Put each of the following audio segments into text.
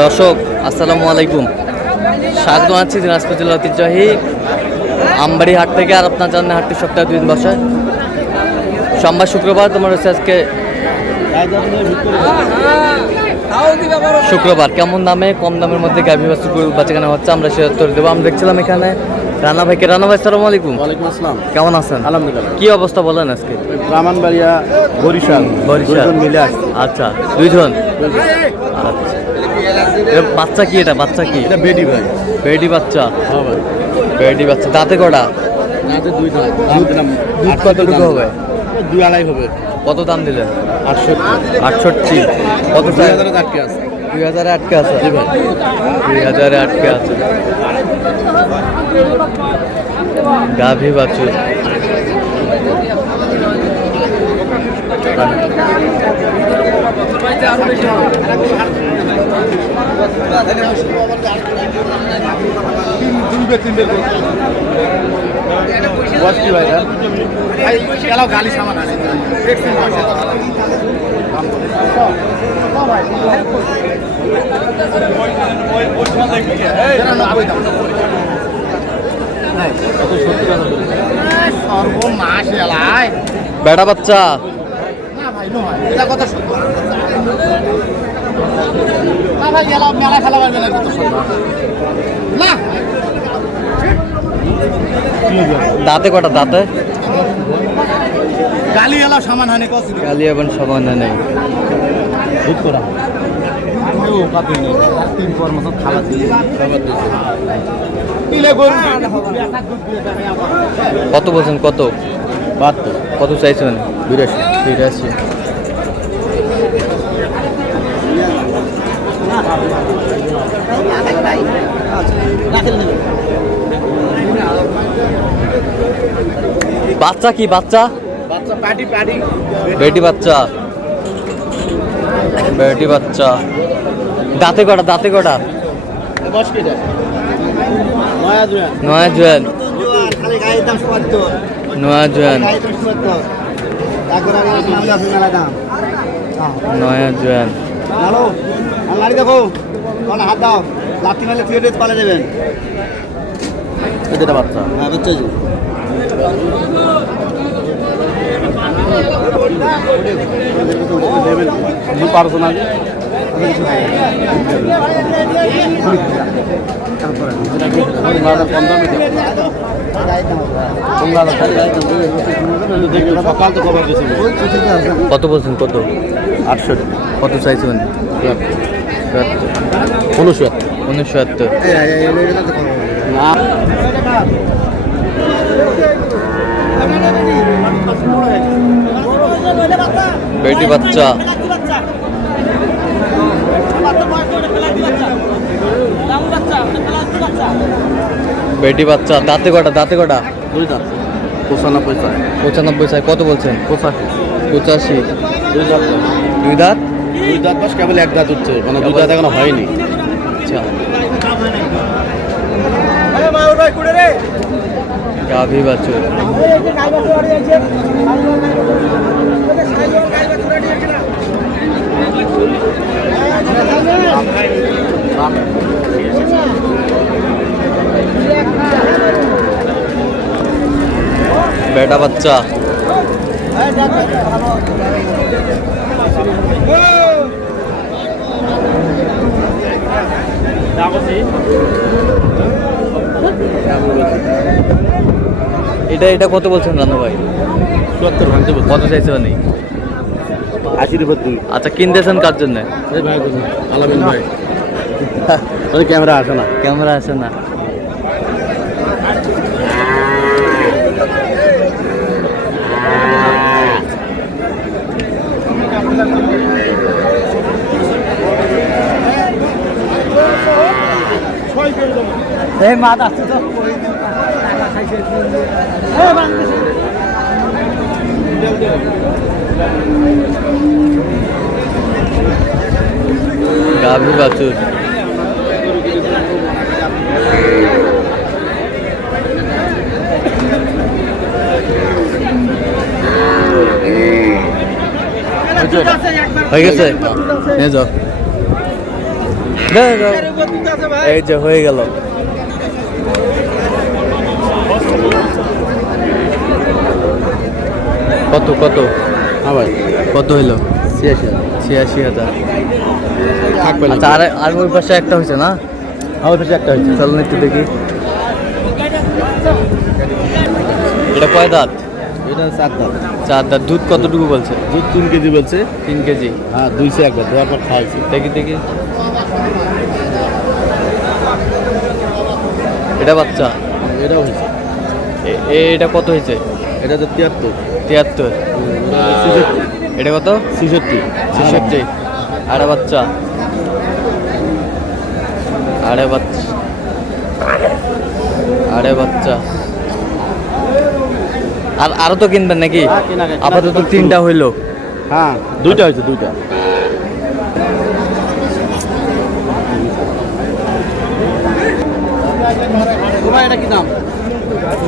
দর্শক আসসালামু আলাইকুম, স্বাগত জানাচ্ছি দিনাজপুর জেলার ঐতিহ্যবাহী আমবাড়ি হাট থেকে। আর আপনার জানেন হাটটি সপ্তাহে 2 দিন বসে, সোমবার শুক্রবার। তোমার হচ্ছে আজকে শুক্রবার। কেমন দামে কম দামের মধ্যে গাভী বাচ্চা কেনা হচ্ছে আমরা সে উত্তর দেবো। আমরা দেখছিলাম এখানে রানা ভাইকে। রানা ভাই আসসালামু আলাইকুম। ওয়ালাইকুম আসসালাম। কেমন আছেন? আলহামদুলিল্লাহ। কি অবস্থা বলেন আজকে? ব্রাহ্মণবাড়িয়া বরিশাল মিলে আসছে। আচ্ছা, 2 জন। আচ্ছা, বাচ্চা কি? এটা বাচ্চা কি? এটা বেডি ভাই। বেডি বাচ্চা। হ্যাঁ ভাই, বেডি বাচ্চা। দাঁতে কটা? রাতে 2 জন। দুধ কতটুকু হবে? 2.5 হবে। কত দাম দিলেন? 68। কত চাই? 2000 আটকে আছে। 2000 আটকে আছে। জি ভাই, 2000 আটকে আছে। গাভী বাছুর। বেটা বাচ্চা। দাঁতে কটা? দাঁতে গালি এলা সামান হানি কস গালি এবং সমান নেই। দুধ করা ও কাটে নেই। 3 পর মত খাবার দিয়ে দিলে গরু কত বলছেন? কত? 72। কত চাইছেন? 82। বাচ্চা কি? বাচ্চা পাটি বেটি বাচ্চা। বেটি বাচ্চা। দাঁতে কটা? দাঁতে কটা? 10 কেজি নয়া জুয়ান। নয়া জোয়ান। খালি গায়ের দাম 70। নয়া জোয়ান। গায়ের দাম 70। তারপর আর নাম আছে মেলা দাম। নয়া জোয়ান। হ্যালো, আর লাড়ি দেখো, কোন হাত দাও, লাঠি মেলে ফিরে পালে দেবেন। এটা বাচ্চা। হ্যাঁ, বাচ্চা জি। দু পার্সোনাল কত বলছেন? কত? 68। কত চাইছেন? 69। বেটি বাচ্চা। বেটি বাচ্চা। দাঁতে কটা? দাঁতে কটা? 2 দাঁত। 95 চাই। 95 চাই। কত বলছেন? 85। 2 দাঁত। 2 দাঁত। 2 দাঁত বাস কেবল 1 দাঁত উঠছে, মানে 2 দাঁত এখনো হয়নি। আচ্ছা, গাভী বাছুর। বেটা বাচ্চা। এটা কত বলছেন রানু ভাই? 74 ভাঙতে বলছে। কত চাইছে মানে? 80 রুপে দিই। আচ্ছা, কিনতেছেন কার জন্য? এই ভাই আলামিন ভাই। ওই ক্যামেরা আসে না। ক্যামেরা আছে না। এই মাছ আসছে তো। গাভী বাছুর। হয়ে গেছে, নিয়ে যাও। এই যে হয়ে গেল। কত কত হ্যাঁ ভাই, কত হইলো? 86,000 86,000। থাকবে না। আচ্ছা, আর ওই পাশে একটা হয়েছে না? আমার পেছনে একটা হয়েছে। চলুন একটু দেখি। এটা কয় দাঁত? এটা 4 দাঁত। 4 দাঁত। দুধ কতটুকু বলছে? দুধ 3 কেজি বলছে। 3 কেজি। হ্যাঁ, 200 একবার দেওয়ার পর খাওয়াইছি। দেখি দেখি। এটা বাচ্চা? এটাও হয়েছে। এটা কত হয়েছে? এটা তো 73। 73। 66। এটা কত? 66। 66। আরে বাচ্চা, আরে বাচ্চা, আরে বাচ্চা। আর আরো তো কিনবেন নাকি? আপাতত 3টা হইলো। হ্যাঁ, 2টা হয়েছে, 2টা। এটা কি দাম?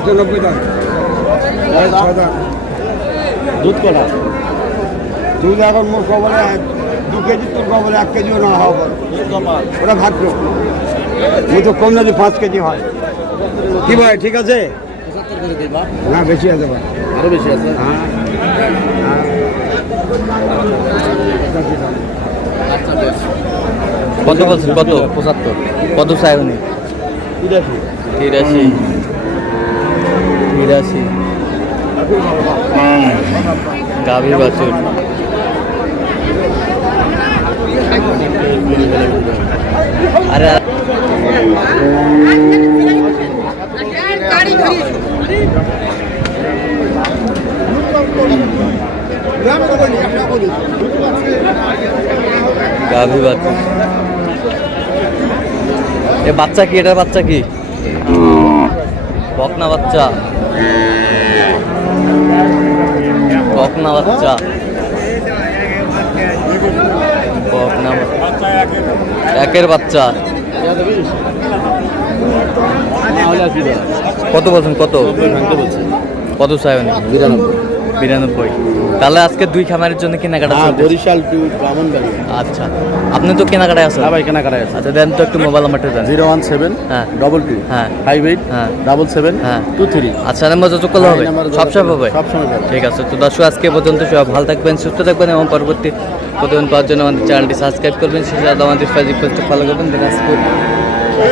90 দাম। দুধ কলা। দুধ এখন মোট কবলে 2 কেজি, তোর কবলে 1 কেজিও না হওয়া ওরা ভাগ্য। এই তো কম যদি 5 কেজি হয়। কি ভাই, ঠিক আছে? 75 করে দিবা। না, বেশি আছে ভাই। আরো বেশি আছে। হ্যাঁ, আচ্ছা, বেশ। কত বলছেন? কত? 75। কত চাই উনি? 83। 83। 83। গাভী বাছুর। আরে গাভী বাছুর। এ বাচ্চা কি? এটার বাচ্চা কি? বকনা বাচ্চা। বকনা বাচ্চা। বকনা বাচ্চা। একের বাচ্চা। কত বলছেন? কত? কত চাই উনি? 92। তাহলে আজকে 2 খামারের জন্য কেনাকাটা চলছে? বরিশাল টু ব্রাহ্মণবাড়ি। আচ্ছা, আপনি তো কেনাকাটায় আছেন? হ্যাঁ ভাই, কেনাকাটা আছে। আচ্ছা, দেন তো একটু মোবাইল নাম্বারটা দেন। 017 হ্যাঁ 22 হ্যাঁ 58 হ্যাঁ 77 হ্যাঁ 23। আচ্ছা, নাম্বার যোগাযোগ করলে হবে? সবসময় হবে? সবসময় পাবে। ঠিক আছে। তো দর্শক, আজকে পর্যন্ত সবাই ভালো থাকবেন, সুস্থ থাকবেন এবং পরবর্তী প্রতিদিন পাওয়ার জন্য আমাদের চ্যানেলটি সাবস্ক্রাইব করবেন। সেই সাথে আমাদের ফেসবুক পেজটি ফলো করবেন। দিনাজপুর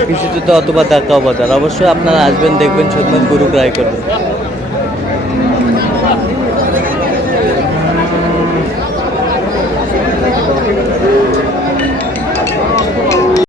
কৃষিযুদ্ধ অথবা ঢাকা বাজার। অবশ্যই আপনারা আসবেন, দেখবেন, শুনবেন, গরু ক্রয় করবেন।